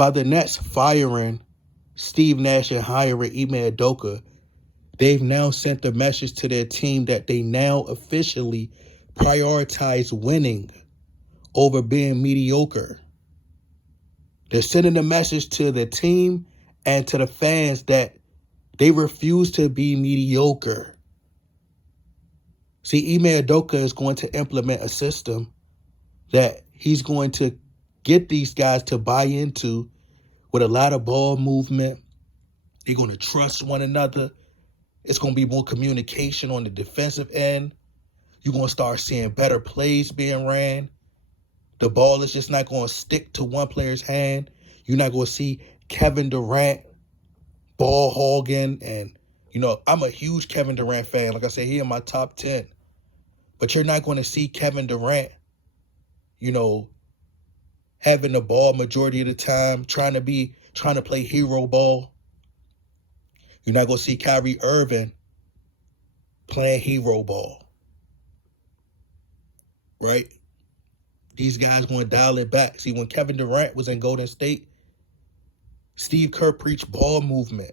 By the Nets firing Steve Nash and hiring Ime Udoka, they've now sent the message to their team that they now officially prioritize winning over being mediocre. They're sending a message to the team and to the fans that they refuse to be mediocre. See, Ime Udoka is going to implement a system that he's going to get these guys to buy into with a lot of ball movement. They're going to trust one another. It's going to be more communication on the defensive end. You're going to start seeing better plays being ran. The ball is just not going to stick to one player's hand. You're not going to see Kevin Durant ball hogging. And, I'm a huge Kevin Durant fan. Like I said, he in my top 10. But you're not going to see Kevin Durant, having the ball majority of the time, trying to play hero ball. You're not going to see Kyrie Irving playing hero ball. Right? These guys going to dial it back. See, when Kevin Durant was in Golden State, Steve Kerr preached ball movement.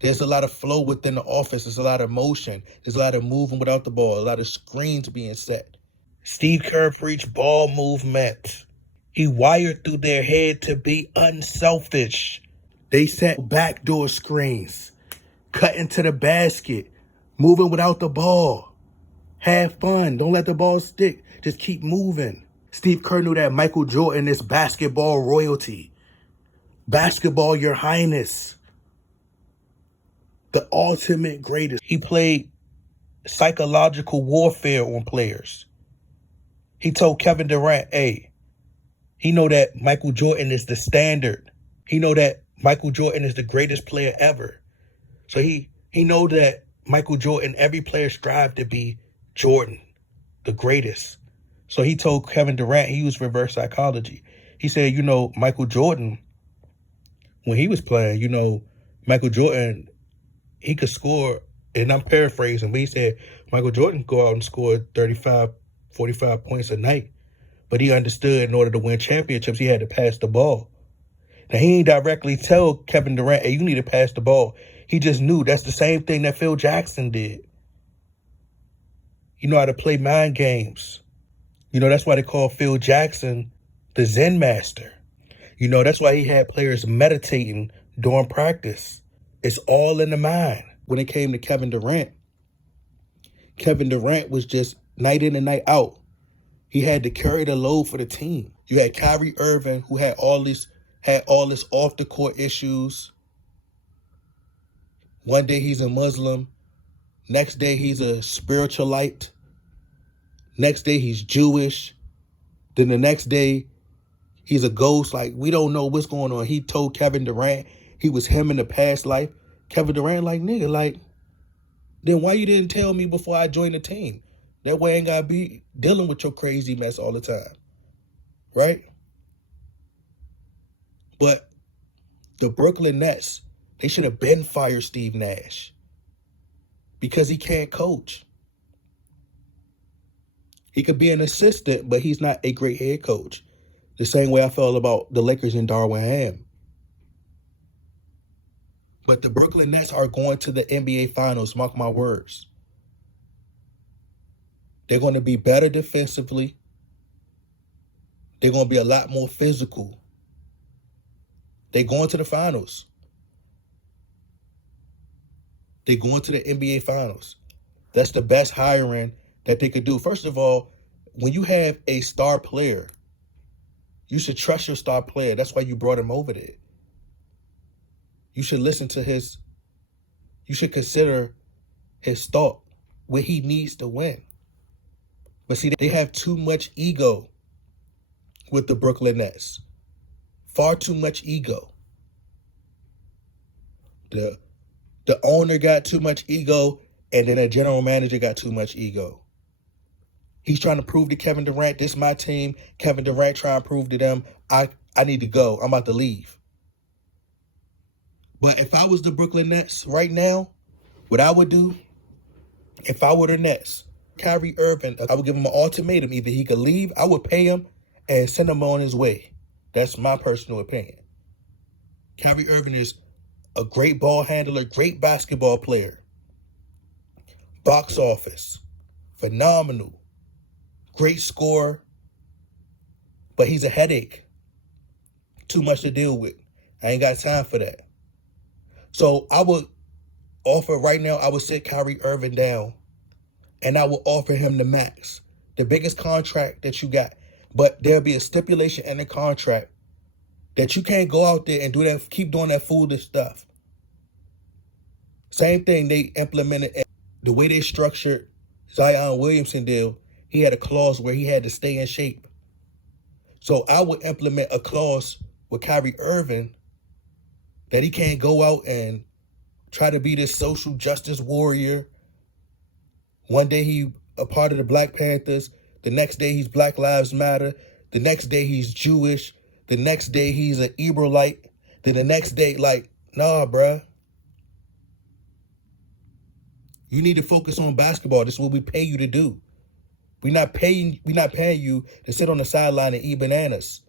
There's a lot of flow within the offense. There's a lot of motion. There's a lot of moving without the ball. A lot of screens being set. Steve Kerr preached ball movement. He wired through their head to be unselfish. They set backdoor screens, cutting to the basket, moving without the ball. Have fun. Don't let the ball stick. Just keep moving. Steve Kerr knew that Michael Jordan is basketball royalty. Basketball, your highness. The ultimate greatest. He played psychological warfare on players. He told Kevin Durant, hey, he know that Michael Jordan is the standard. He know that Michael Jordan is the greatest player ever. So he know that Michael Jordan, every player strive to be Jordan, the greatest. So he told Kevin Durant, he used reverse psychology. He said, Michael Jordan, when he was playing, Michael Jordan, he could score, and I'm paraphrasing, but he said Michael Jordan could go out and score 35, 45 points a night. But he understood in order to win championships, he had to pass the ball. Now, he ain't directly tell Kevin Durant, hey, you need to pass the ball. He just knew that's the same thing that Phil Jackson did. You know how to play mind games. That's why they call Phil Jackson the Zen master. That's why he had players meditating during practice. It's all in the mind. When it came to Kevin Durant was just night in and night out. He had to carry the load for the team. You had Kyrie Irving, who had all this off the court issues. One day he's a Muslim. Next day he's a spiritualite. Next day he's Jewish. Then the next day he's a ghost. Like, we don't know what's going on. He told Kevin Durant he was him in the past life. Kevin Durant nigga, then why you didn't tell me before I joined the team? That way I ain't got to be dealing with your crazy mess all the time. Right? But the Brooklyn Nets, they should have been fired Steve Nash because he can't coach. He could be an assistant, but he's not a great head coach. The same way I felt about the Lakers and Darvin Ham. But the Brooklyn Nets are going to the NBA Finals, mark my words. They're going to be better defensively. They're going to be a lot more physical. They're going to the finals. They're going to the NBA Finals. That's the best hiring that they could do. First of all, when you have a star player, you should trust your star player. That's why you brought him over there. You should listen to you should consider his thought, where he needs to win. But see, they have too much ego with the Brooklyn Nets. Far too much ego. The owner got too much ego, and then the general manager got too much ego. He's trying to prove to Kevin Durant, this is my team. Kevin Durant trying to prove to them, I need to go. I'm about to leave. But if I was the Brooklyn Nets right now, what I would do, if I were the Nets, Kyrie Irving, I would give him an ultimatum. Either he could leave, I would pay him, and send him on his way. That's my personal opinion. Kyrie Irving is a great ball handler, great basketball player. Box office, phenomenal, great scorer, but he's a headache. Too much to deal with. I ain't got time for that. So I would offer right now, I would sit Kyrie Irving down and I will offer him the max, the biggest contract that you got. But there'll be a stipulation in the contract that you can't go out there and do that, keep doing that foolish stuff. Same thing they implemented, the way they structured Zion Williamson deal. He had a clause where he had to stay in shape. So I would implement a clause with Kyrie Irving that he can't go out and try to be this social justice warrior. One day he a part of the Black Panthers. The next day he's Black Lives Matter. The next day he's Jewish. The next day he's an Eberlite. Then the next day, like, nah, bruh. You need to focus on basketball. This is what we pay you to do. We're not paying you to sit on the sideline and eat bananas.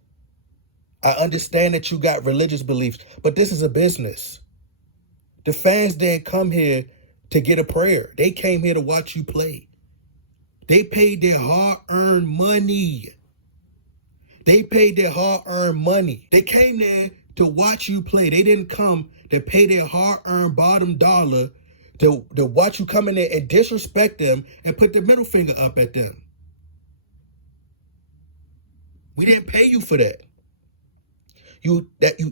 I understand that you got religious beliefs, but this is a business. The fans didn't come here to get a prayer. They came here to watch you play. They paid their hard-earned money. They paid their hard-earned money. They came there to watch you play. They didn't come to pay their hard-earned bottom dollar to watch you come in there and disrespect them and put the middle finger up at them. We didn't pay you for that. You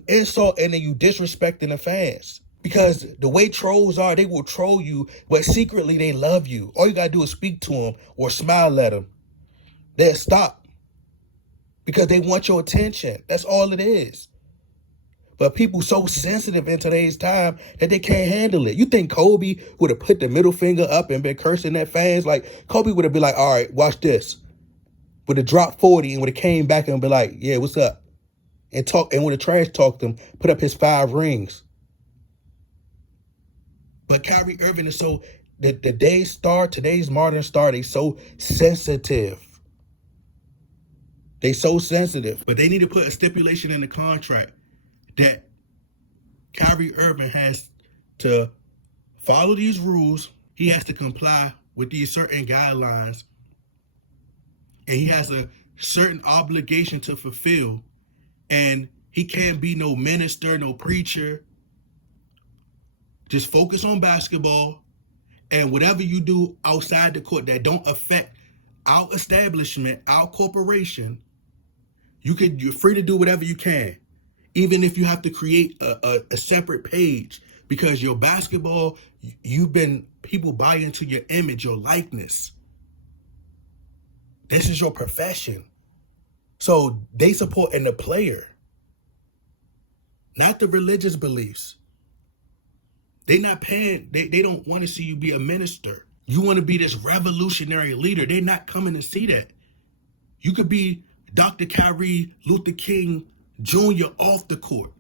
insult and then you disrespecting the fans. Because the way trolls are, they will troll you, but secretly they love you. All you got to do is speak to them or smile at them. They'll stop. Because they want your attention. That's all it is. But people so sensitive in today's time that they can't handle it. You think Kobe would have put the middle finger up and been cursing at fans? Like, Kobe would have been like, all right, watch this. Would have dropped 40 and would have came back and be like, yeah, what's up? And would have trash talked him, put up his 5 rings. But Kyrie Irving is so, today's modern star, they so sensitive. They so sensitive. But they need to put a stipulation in the contract that Kyrie Irving has to follow these rules. He has to comply with these certain guidelines. And he has a certain obligation to fulfill. And he can't be no minister, no preacher. Just focus on basketball, and whatever you do outside the court that don't affect our establishment, our corporation, you're free to do whatever you can, even if you have to create a separate page, because your basketball, people buy into your image, your likeness. This is your profession. So they supporting the player, not the religious beliefs. They not paying, they don't want to see you be a minister. You want to be this revolutionary leader. They're not coming to see that. You could be Dr. Kyrie Luther King Jr. off the court.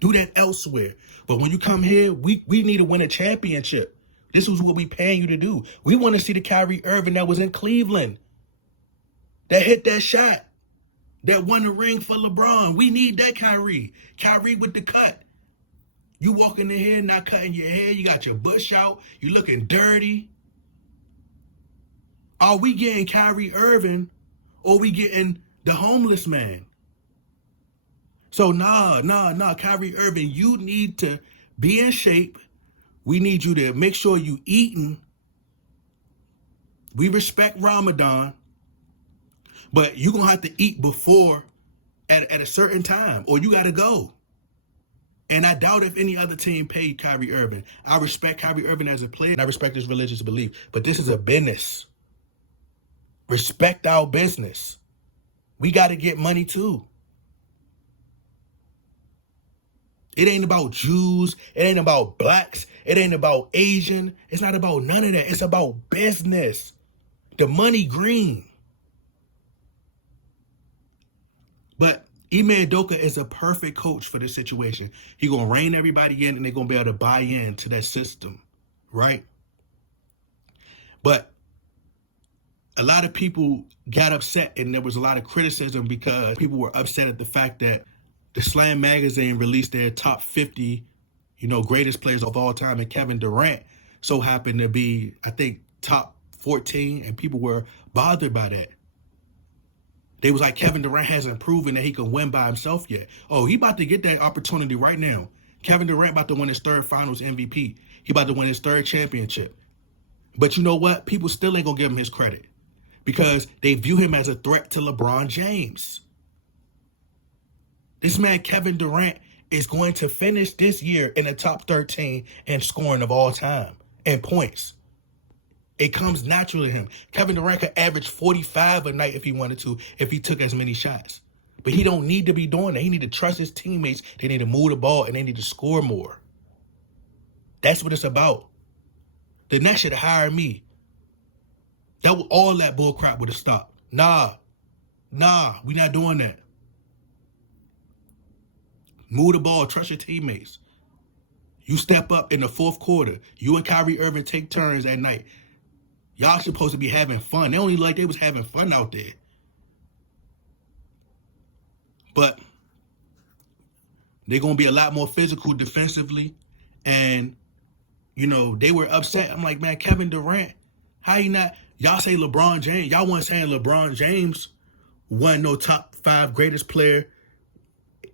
Do that elsewhere. But when you come here, we need to win a championship. This is what we paying you to do. We want to see the Kyrie Irving that was in Cleveland, that hit that shot, that won the ring for LeBron. We need that Kyrie. Kyrie with the cut. You walking in here not cutting your hair. You got your bush out. You looking dirty. Are we getting Kyrie Irving or we getting the homeless man? So nah, Kyrie Irving, you need to be in shape. We need you to make sure you eating. We respect Ramadan, but you're going to have to eat before at a certain time or you got to go. And I doubt if any other team paid Kyrie Irving. I respect Kyrie Irving as a player, and I respect his religious belief. But this is a business. Respect our business. We got to get money too. It ain't about Jews. It ain't about blacks. It ain't about Asian. It's not about none of that. It's about business. The money green. But Ime Udoka is a perfect coach for this situation. He's going to rein everybody in and they're going to be able to buy into that system, right? But a lot of people got upset and there was a lot of criticism because people were upset at the fact that the Slam magazine released their top 50, greatest players of all time, and Kevin Durant so happened to be, I think, top 14, and people were bothered by that. They was like, Kevin Durant hasn't proven that he can win by himself yet. Oh, he about to get that opportunity right now. Kevin Durant about to win his third Finals MVP. He about to win his third championship. But you know what? People still ain't gonna give him his credit because they view him as a threat to LeBron James. This man, Kevin Durant, is going to finish this year in the top 13 in scoring of all time and points. It comes naturally to him. Kevin Durant could average 45 a night if he wanted to, if he took as many shots. But he don't need to be doing that. He need to trust his teammates. They need to move the ball, and they need to score more. That's what it's about. The Nets should hire me. All that bull crap would have stopped. Nah, we not doing that. Move the ball, trust your teammates. You step up in the fourth quarter. You and Kyrie Irving take turns at night. Y'all supposed to be having fun. They only like they was having fun out there. But they're going to be a lot more physical defensively. And, they were upset. I'm like, man, Kevin Durant, how you not? Y'all say LeBron James. Y'all weren't saying LeBron James wasn't no top 5 greatest player.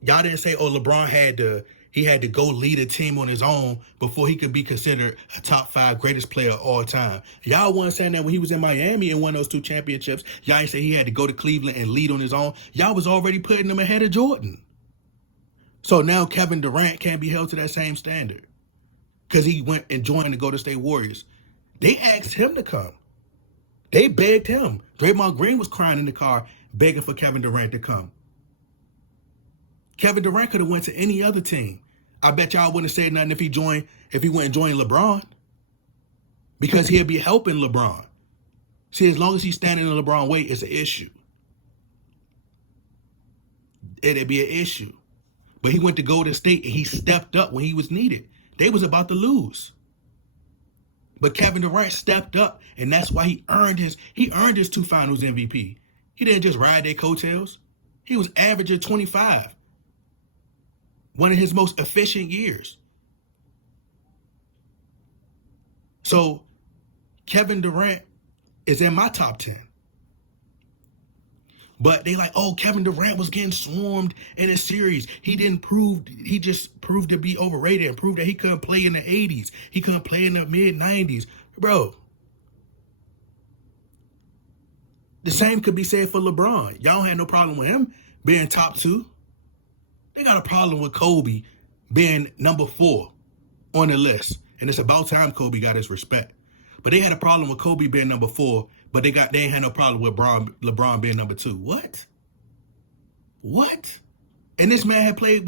Y'all didn't say, LeBron had to go lead a team on his own before he could be considered a top 5 greatest player of all time. Y'all wasn't saying that when he was in Miami and won those 2 championships. Y'all ain't say he had to go to Cleveland and lead on his own. Y'all was already putting him ahead of Jordan. So now Kevin Durant can't be held to that same standard because he went and joined the Golden State Warriors. They asked him to come. They begged him. Draymond Green was crying in the car begging for Kevin Durant to come. Kevin Durant could have went to any other team. I bet y'all wouldn't have said nothing if he went and joined LeBron. Because he'd be helping LeBron. See, as long as he's standing in LeBron's way, it's an issue. It'd be an issue. But he went to Golden State and he stepped up when he was needed. They was about to lose. But Kevin Durant stepped up, and that's why he earned his 2 Finals MVP. He didn't just ride their coattails. He was averaging 25. One of his most efficient years. So Kevin Durant is in my top 10. But they like, Kevin Durant was getting swarmed in a series. He just proved to be overrated and proved that he couldn't play in the 80s. He couldn't play in the mid-90s. Bro, the same could be said for LeBron. Y'all don't have no problem with him being top 2. They got a problem with Kobe being number 4 on the list. And it's about time Kobe got his respect. But they had a problem with Kobe being number 4, but they ain't had no problem with LeBron being number 2. What? And this man has played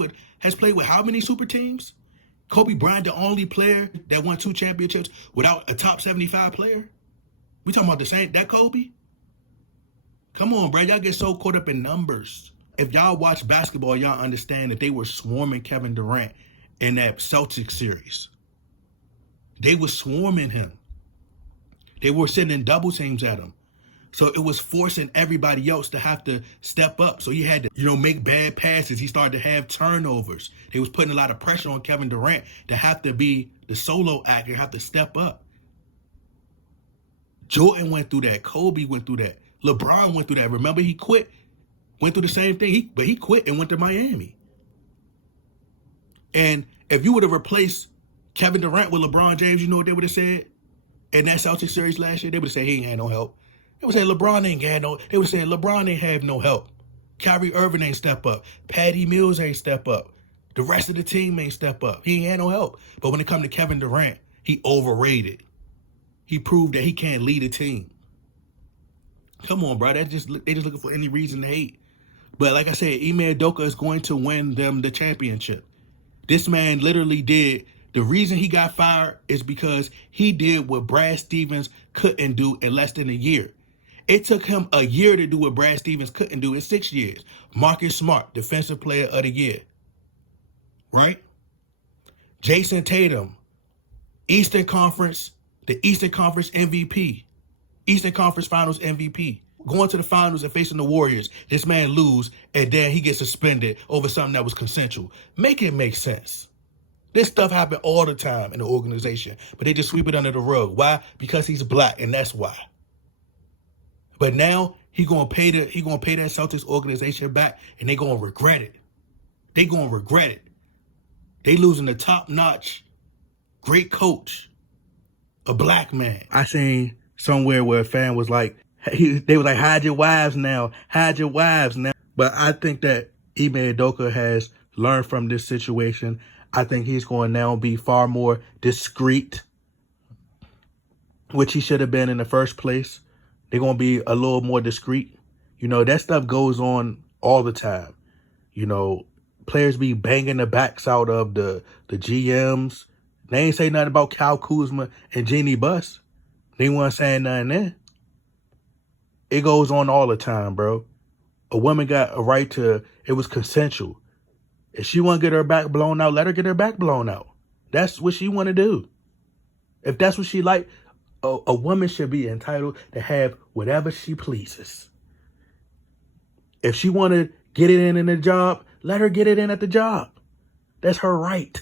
with how many super teams? Kobe Bryant, the only player that won 2 championships without a top 75 player? We talking about that Kobe? Come on, bro. Y'all get so caught up in numbers. If y'all watch basketball, y'all understand that they were swarming Kevin Durant in that Celtics series. They were swarming him. They were sending double teams at him. So it was forcing everybody else to have to step up. So he had to, make bad passes. He started to have turnovers. They was putting a lot of pressure on Kevin Durant to have to be the solo actor, have to step up. Jordan went through that. Kobe went through that. LeBron went through that. Remember, he quit. Went through the same thing, but he quit and went to Miami. And if you would have replaced Kevin Durant with LeBron James, you know what they would have said? In that Celtics series last year, they would have said he ain't had no help. They would say LeBron ain't had no. They would say LeBron ain't have no help. Kyrie Irving ain't step up. Patty Mills ain't step up. The rest of the team ain't step up. He ain't had no help. But when it come to Kevin Durant, he overrated. He proved that he can't lead a team. Come on, bro. They just looking for any reason to hate. But like I said, Ime Udoka is going to win them the championship. This man literally did. The reason he got fired is because he did what Brad Stevens couldn't do in less than a year. It took him a year to do what Brad Stevens couldn't do in 6 years. Marcus Smart, Defensive Player of the Year. Right? Jason Tatum, the Eastern Conference MVP. Eastern Conference Finals MVP. going to the finals and facing the Warriors. This man lose, and then he gets suspended over something that was consensual. Make it make sense. This stuff happen all the time in the organization, but they just sweep it under the rug. Why? Because he's black, and that's why. But now he gonna pay that Celtics organization back, and they gonna regret it. They gonna regret it. They losing the top-notch, great coach, a black man. I seen somewhere where a fan was like, they were like, hide your wives now, hide your wives now. But I think that Ime Udoka has learned from this situation. I think he's going to now be far more discreet, which he should have been in the first place. They're going to be a little more discreet. You know, that stuff goes on all the time. You know, players be banging the backs out of the GMs. They ain't say nothing about Kyle Kuzma and Jeannie Buss. They weren't saying nothing there. It goes on all the time, bro. A woman got a right to, it was consensual. If she want to get her back blown out, let her get her back blown out. That's what she want to do. If that's what she like, a woman should be entitled to have whatever she pleases. If she want to get it in the job, let her get it in at the job. That's her right.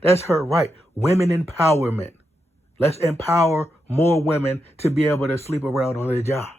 That's her right. Women empowerment. Let's empower more women to be able to sleep around on their job.